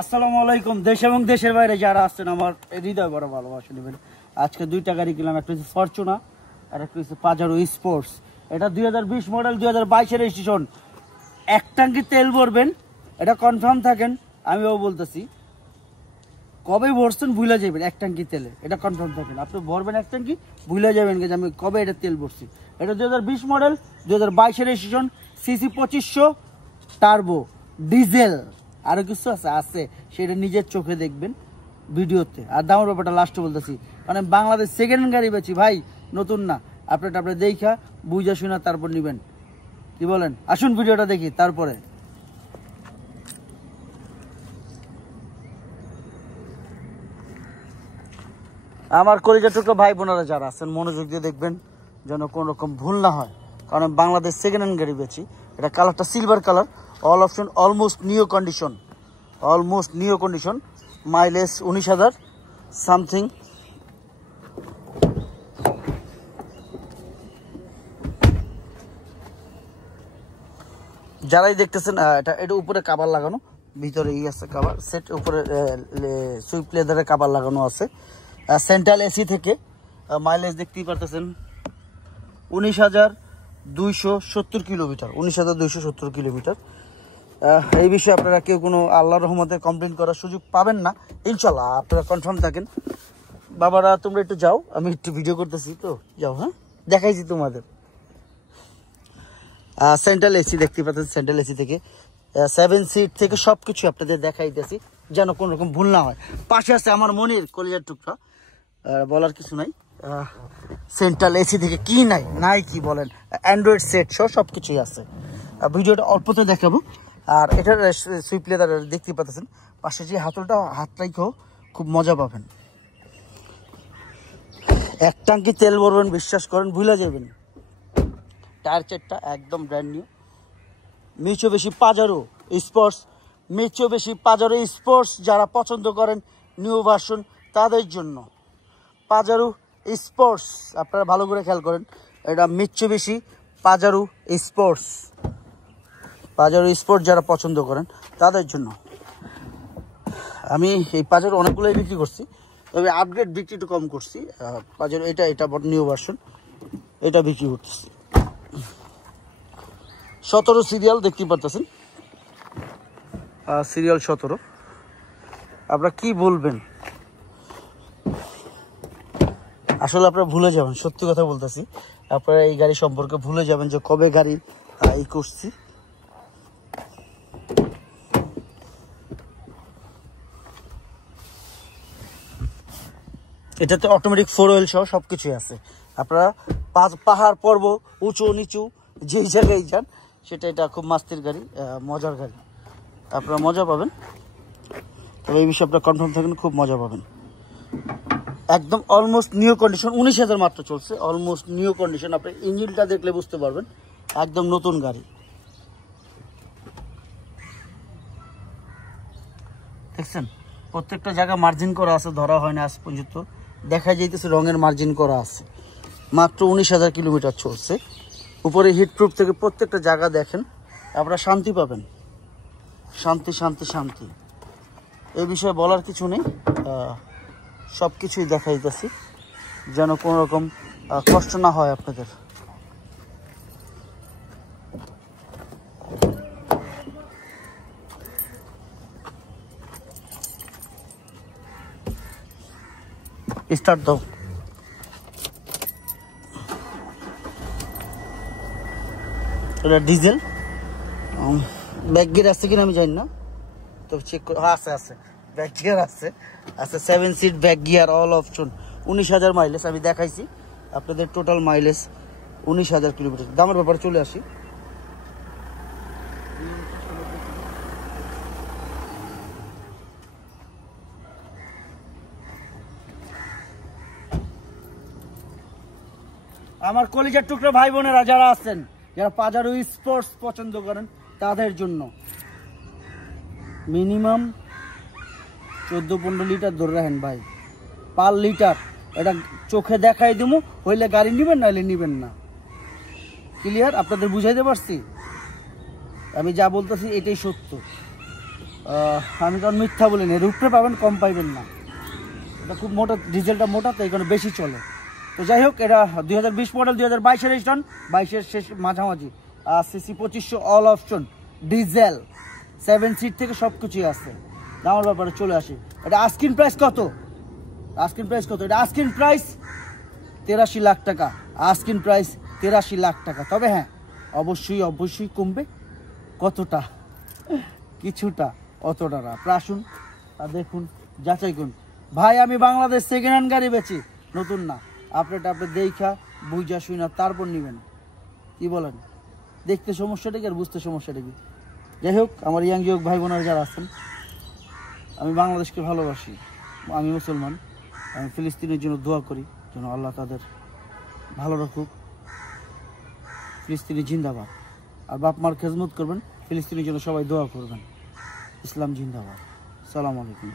আসসালামু আলাইকুম। দেশ এবং দেশের বাইরে যারা আসছেন আমার হৃদয় বড় ভালোবাসা নেবেন। আজকে দুইটা গাড়ি কিনলাম, একটা হচ্ছে ফরচুনা আর একটা হচ্ছে পাজারো স্পোর্টস। এটা 2020 মডেল, 2022-এর রেজিস্ট্রেশন। এক ট্যাঙ্কি তেল ভরবেন, এটা কনফার্ম থাকেন। আমিও বলতেছি, কবে ভরছেন ভুলে যাবেন এক ট্যাঙ্কি তেলে, এটা কনফার্ম থাকেন। আপনি ভরবেন এক ট্যাঙ্কি, ভুলে যাবেন যে আমি কবে এটা তেল ভরছি। এটা 2020 মডেল, 2022-এর রেজিস্ট্রেশন, সিসি 2500, টার্বো, ডিজেল। আরও কিছু আছে সেটা নিজের চোখে দেখবেন ভিডিওতে। আর দামের ব্যাপারটা লাস্টে বলতেছি, মানে বাংলাদেশ সেকেন্ড হ্যান্ড গাড়ি বেচি ভাই, নতুন না। আপনারটা আপনি দেখা বুঝা শুনা তারপর নেবেন, কি বলেন? আসুন ভিডিওটা দেখি তারপরে। আমার কলিজার টুকরো ভাই বোনেরা যারা আছেন মনোযোগ দিয়ে দেখবেন যেন কোনো রকম ভুল না হয়, কারণ বাংলাদেশ সেকেন্ড হ্যান্ড গাড়ি বেচি। এটা কালারটা silver colour, all option, almost new condition, mileage 19,000 something. যারাই দেখতেছেন এটা উপরে কাভার লাগানো, ভিতরে আছে কাভার সেট, উপরে সুইফট লেদারের কাভার লাগানো আছে। সেন্ট্রাল এসি থেকে মাইলেজ দেখতেই পারতেছেন 19,270 কিলোমিটার, 19,270 কিলোমিটার। এই বিষয়ে আপনারা কেউ কোনো আল্লাহর রহমতে কমপ্লেন করার সুযোগ পাবেন না ইনশাল্লাহ, আপনারা কনফার্ম থাকেন। বাবারা তোমরা একটু যাও, আমি একটু ভিডিও করতেছি, তো যাও। হ্যাঁ, দেখাইছি তোমাদের। সেন্ট্রাল এসি দেখতে পাচ্ছেন, সেন্ট্রাল এসি থেকে 7 সিট থেকে সব কিছু আপনাদের দেখাইতেছি যেন কোনো রকম ভুল না হয়। পাশে আছে আমার মনির কলিজার টুকরা, বলার কিছু নাই। সেন্ট্রাল এসি থেকে কি নাই কি বলেন, অ্যান্ড্রয়েড সেট সহ সব কিছুই আছে। ভিডিওটা অল্পতে দেখাবো। আর এটার সুইফট লেদার দেখতে পাচ্ছেন, পাশে যে হাতটাকেও খুব মজা পাবেন। এক ট্যাঙ্কি তেল ভরবেন, বিশ্বাস করেন ভুলে যাবেন। টায়ার চেটটা একদম brand new. Mitsubishi Pajero sports যারা পছন্দ করেন নিউ ভার্সন, তাদের জন্য পাজারো স্পোর্টস। আপনারা ভালো করে খেয়াল করেন, এটা মিচুবিশি পাজারো স্পোর্টস যারা পছন্দ করেন তাদের জন্য। আমি এই পাজারো অনেকগুলোই বিক্রি করছি, তবে আপগ্রেড বিক্রি একটু কম করছি। পাজারো এটা নিউ ভার্সন, এটা বিক্রি করতেছি। 17 সিরিয়াল দেখতে পাচ্ছেন, সিরিয়াল 17। আপনারা কি বলবেন, আসলে আপনারা ভুলে যাবেন, সত্যি কথা বলতেছি। আপনারা এই গাড়ি সম্পর্কে ভুলে যাবেন যে কবে গাড়ি করছি। এটাতে অটোমেটিক 4 হুইল সহ সবকিছুই আছে। আপনারা পাহাড় পর্বত উঁচু নিচু যেই জায়গায় যান, এটা খুব মাস্তির গাড়ি, মজার গাড়ি, আপনারা মজা পাবেন। তবে এই বিষয়ে আপনারা কনফার্ম থাকেন, খুব মজা পাবেন। একদম অলমোস্ট নিউ কন্ডিশন, 19,000 মাত্র চলছে, অলমোস্ট নিউ কন্ডিশন। আপনি ইঞ্জিনটা দেখলে বুঝতে পারবেন একদম নতুন গাড়ি। দেখছেন প্রত্যেকটা জায়গা মার্জিন করা আছে, ধরা হয় না আজ পর্যন্ত। দেখা যাইতেছে রঙের মার্জিন করা আছে। মাত্র 19,000 কিলোমিটার চলছে। উপরে হিটপ্রুফ থেকে প্রত্যেকটা জায়গা দেখেন, আপনারা শান্তি পাবেন। শান্তি। এই বিষয়ে বলার কিছু নেই, সব কিছুই দেখাইতেছি যেন কোনো রকম কষ্ট না হয় আপনাদের। স্টার্ট দাও। এটা ডিজেল, ব্যাক গিয়ার আছে কিনা আমি জানি না, তবে চেক করে। আছে ব্যাক গিয়ার আছে 7 seat back gear, all option. 19,000 mileage আমি দেখাইছি আপনাদের। Total mileage 19,000 kilometre. দামের ব্যাপারে চলে আসি। আমার কলিজার টুকরো ভাই বোনেরা যারা আছেন, যারা পাজারো স্পোর্টস পছন্দ করেন, তাদের জন্য মিনিমাম 14-15 লিটার ধরে রাখেন ভাই, পার লিটার। এটা চোখে দেখাই দেবো, হইলে গাড়ি নেবেন, নাহলে নেবেন না। ক্লিয়ার? আপনাদের বুঝাইতে পারছি? আমি যা বলতেছি এটাই সত্য। আমি কারণ মিথ্যা বলিনি, এর উপরে পাবেন, কম পাইবেন না। এটা খুব মোটা, ডিজেলটা মোটা, তো এখানে বেশি চলে। তো যাই হোক, এটা 2020 মডেল, 2022-এর রেজিস্ট্রেশন, 22-এর শেষ মাঝামাঝি। CC 2500, all option, diesel, 7 seat থেকে সব কিছুই আছে। দামের ব্যাপারে চলে আসি। এটা আস্কিং প্রাইস কত? আস্কিং প্রাইস কত? এটা আস্কিং প্রাইস 83 লাখ টাকা। আস্কিং প্রাইস 83 লাখ টাকা। তবে হ্যাঁ, অবশ্যই অবশ্যই কমবে। কতটা? কিছুটা, অতটা না। আসুন আর দেখুন, যাচাই করুন। ভাই আমি বাংলাদেশ সেকেন্ড হ্যান্ড গাড়ি বেচি, নতুন না। আপনি দেখা বুঝা শুই না তারপর নেবেন। কি বলেন? দেখতে সমস্যাটা কি আর বুঝতে সমস্যাটা কি? যাই হোক, আমার ইয়াং যুবক ভাই বোনেরা যারা আছেন, আমি বাংলাদেশকে ভালোবাসি, আমি মুসলমান, আমি ফিলিস্তিনের জন্য দোয়া করি যেন আল্লাহ তাদের ভালো রাখুক। ফিলিস্তিনি জিন্দাবাদ। আর বাপ মার খেজমত করবেন, ফিলিস্তিনের জন্য সবাই দোয়া করবেন। ইসলাম জিন্দাবাদ। সালাম আলাইকুম।